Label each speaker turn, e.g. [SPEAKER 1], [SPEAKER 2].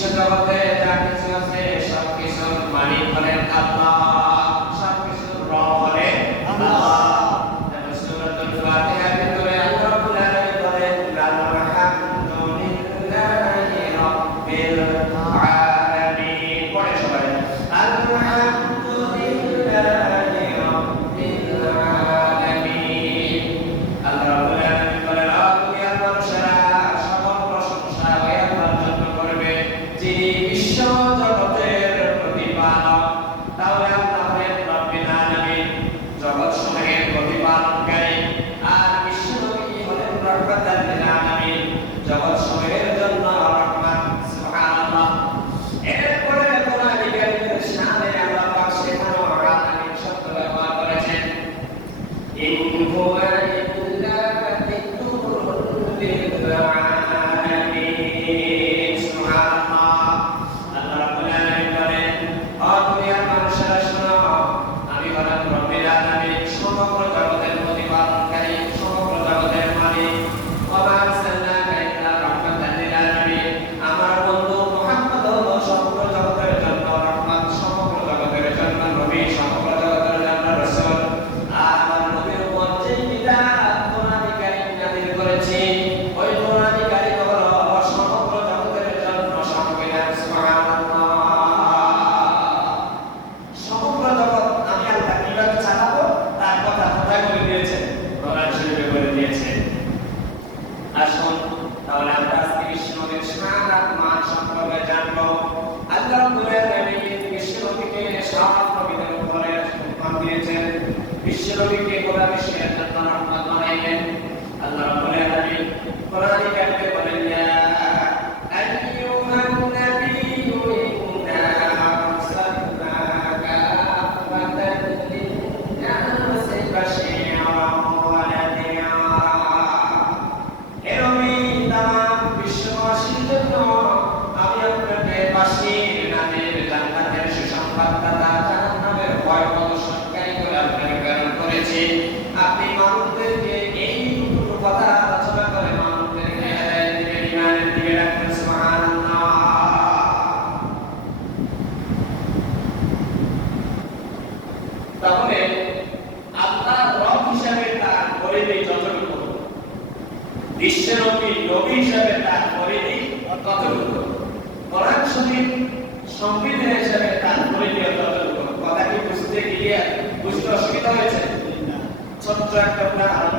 [SPEAKER 1] chegava até যাওয়ার para বিশ্বনবী নবী হিসাবে তার পরিধি কতটুকু? কোরআন শরীফ সংবিধান হিসাবে তার পরিধি কতটুকু? কথা বুঝতে গিয়ে বুঝতে অসুবিধা হয়েছে? ছোট্ট একটা উদাহরণ